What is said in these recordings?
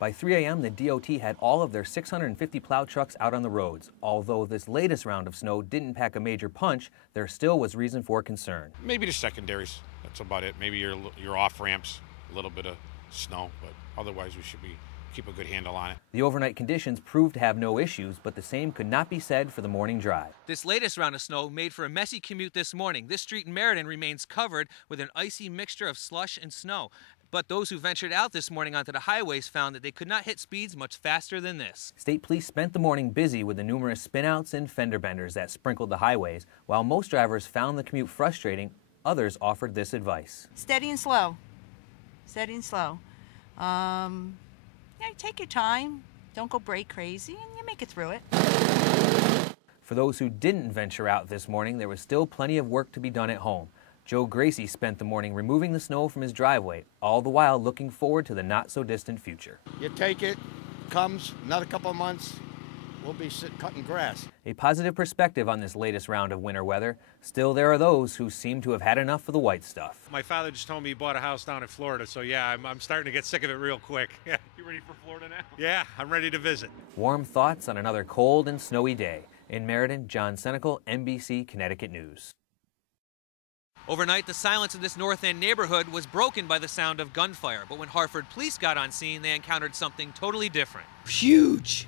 By 3 a.m., the DOT had all of their 650 plow trucks out on the roads. Although this latest round of snow didn't pack a major punch, there still was reason for concern. Maybe the secondaries, that's about it. Maybe your off ramps, a little bit of snow, but otherwise we should keep a good handle on it. The overnight conditions proved to have no issues, but the same could not be said for the morning drive. This latest round of snow made for a messy commute this morning. This street in Meriden remains covered with an icy mixture of slush and snow. But those who ventured out this morning onto the highways found that they could not hit speeds much faster than this. State police spent the morning busy with the numerous spinouts and fender benders that sprinkled the highways. While most drivers found the commute frustrating, others offered this advice. Steady and slow. Steady and slow. Yeah, take your time. Don't go brake crazy, and you make it through it. For those who didn't venture out this morning, there was still plenty of work to be done at home. Joe Gracie spent the morning removing the snow from his driveway, all the while looking forward to the not-so-distant future. You take it, comes another couple of months, we'll be cutting grass. A positive perspective on this latest round of winter weather. Still, there are those who seem to have had enough of the white stuff. My father just told me he bought a house down in Florida, so yeah, I'm starting to get sick of it real quick. Yeah. You ready for Florida now? Yeah, I'm ready to visit. Warm thoughts on another cold and snowy day. In Meriden, John Senecal, NBC Connecticut News. Overnight, the silence in this North End neighborhood was broken by the sound of gunfire. But when Hartford police got on scene, they encountered something totally different. Huge.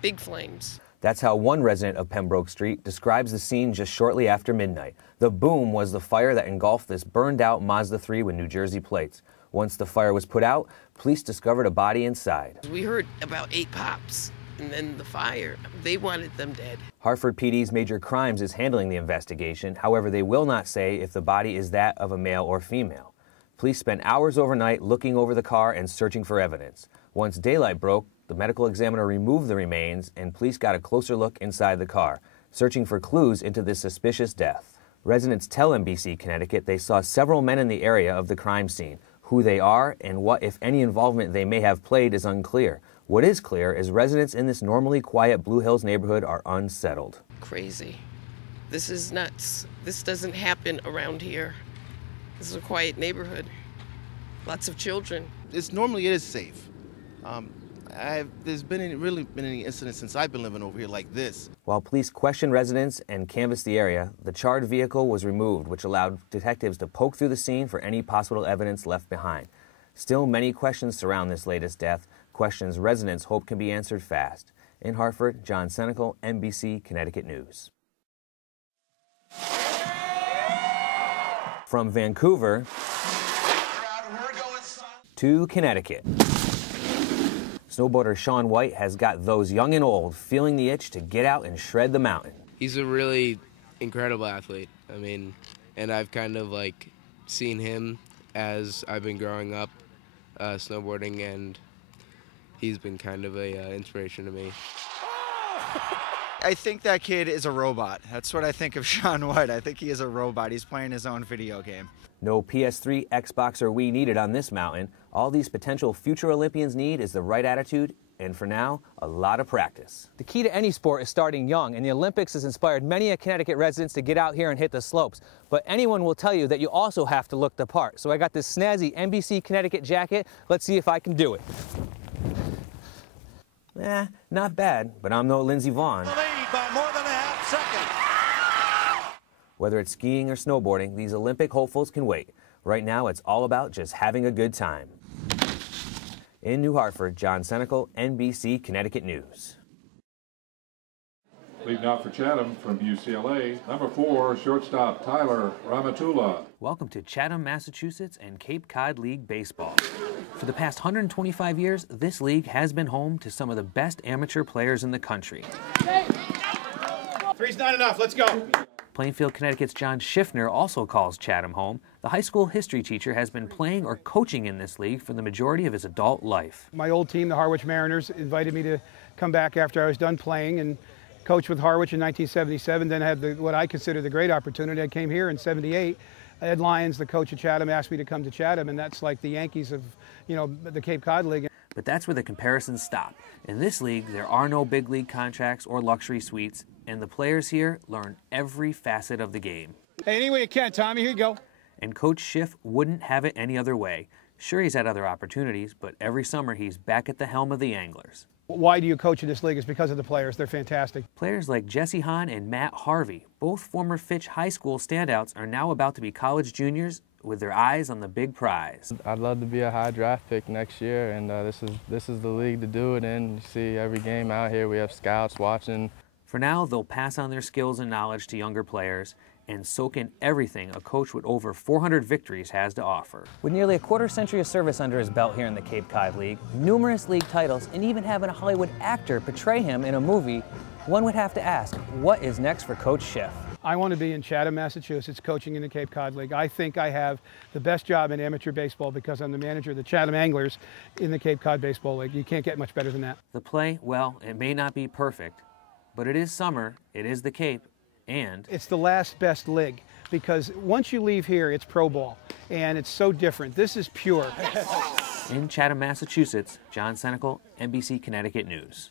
Big flames. That's how one resident of Pembroke Street describes the scene just shortly after midnight. The boom was the fire that engulfed this burned-out Mazda 3 with New Jersey plates. Once the fire was put out, police discovered a body inside. We heard about 8 pops, and then the fire. They wanted them dead. Hartford PD's Major Crimes is handling the investigation. However, they will not say if the body is that of a male or female. Police spent hours overnight looking over the car and searching for evidence. Once daylight broke, the medical examiner removed the remains and police got a closer look inside the car, searching for clues into this suspicious death. Residents tell NBC Connecticut they saw several men in the area of the crime scene. Who they are and what, if any, involvement they may have played is unclear. What is clear is residents in this normally quiet Blue Hills neighborhood are unsettled. Crazy. This is nuts. This doesn't happen around here. This is a quiet neighborhood. Lots of children. Normally it is safe. There's really been any incidents since I've been living over here like this. While police questioned residents and canvassed the area, the charred vehicle was removed, which allowed detectives to poke through the scene for any possible evidence left behind. Still, many questions surround this latest death, questions residents hope can be answered fast. In Hartford, John Senecal, NBC Connecticut News. From Vancouver to Connecticut. Snowboarder Shaun White has got those young and old feeling the itch to get out and shred the mountain. He's a really incredible athlete. I mean, and I've kind of seen him as I've been growing up snowboarding, and he's been kind of a inspiration to me. I think that kid is a robot. That's what I think of Shaun White. I think he is a robot. He's playing his own video game. No PS3, Xbox, or Wii needed on this mountain. All these potential future Olympians need is the right attitude, and for now, a lot of practice. The key to any sport is starting young, and the Olympics has inspired many Connecticut residents to get out here and hit the slopes. But anyone will tell you that you also have to look the part. So I got this snazzy NBC Connecticut jacket. Let's see if I can do it. Not bad, but I'm no Lindsey Vonn. Lead by more than a half second. Whether it's skiing or snowboarding, these Olympic hopefuls can wait. Right now, it's all about just having a good time. In New Hartford, John Senecal, NBC Connecticut News. Leading out for Chatham from UCLA, number 4, shortstop Tyler Ramatula. Welcome to Chatham, Massachusetts and Cape Cod League Baseball. For the past 125 years, this league has been home to some of the best amateur players in the country. 3's not enough, let's go. Plainfield, Connecticut's John Schiffner also calls Chatham home. The high school history teacher has been playing or coaching in this league for the majority of his adult life. My old team, the Harwich Mariners, invited me to come back after I was done playing and coach with Harwich in 1977. Then I had what I consider the great opportunity. I came here in '78. Ed Lyons, the coach of Chatham, asked me to come to Chatham, and that's like the Yankees of, the Cape Cod League. But that's where the comparisons stop. In this league, there are no big league contracts or luxury suites, and the players here learn every facet of the game. Hey, any way you can, Tommy, here you go. And Coach Schiff wouldn't have it any other way. Sure, he's had other opportunities, but every summer he's back at the helm of the Anglers. Why do you coach in this league? It's because of the players. They're fantastic. Players like Jesse Hahn and Matt Harvey, both former Fitch High School standouts, are now about to be college juniors with their eyes on the big prize. I'd love to be a high draft pick next year, and this is the league to do it in. You see every game out here, we have scouts watching. For now, they'll pass on their skills and knowledge to younger players and soak in everything a coach with over 400 victories has to offer. With nearly a quarter-century of service under his belt here in the Cape Cod League, numerous league titles, and even having a Hollywood actor portray him in a movie, one would have to ask, what is next for Coach Schiff? I want to be in Chatham, Massachusetts, coaching in the Cape Cod League. I think I have the best job in amateur baseball because I'm the manager of the Chatham Anglers in the Cape Cod Baseball League. You can't get much better than that. The play, well, it may not be perfect, but it is summer, it is the Cape, and it's the last best league because once you leave here, it's pro ball, and it's so different. This is pure. In Chatham, Massachusetts, John Senecal, NBC Connecticut News.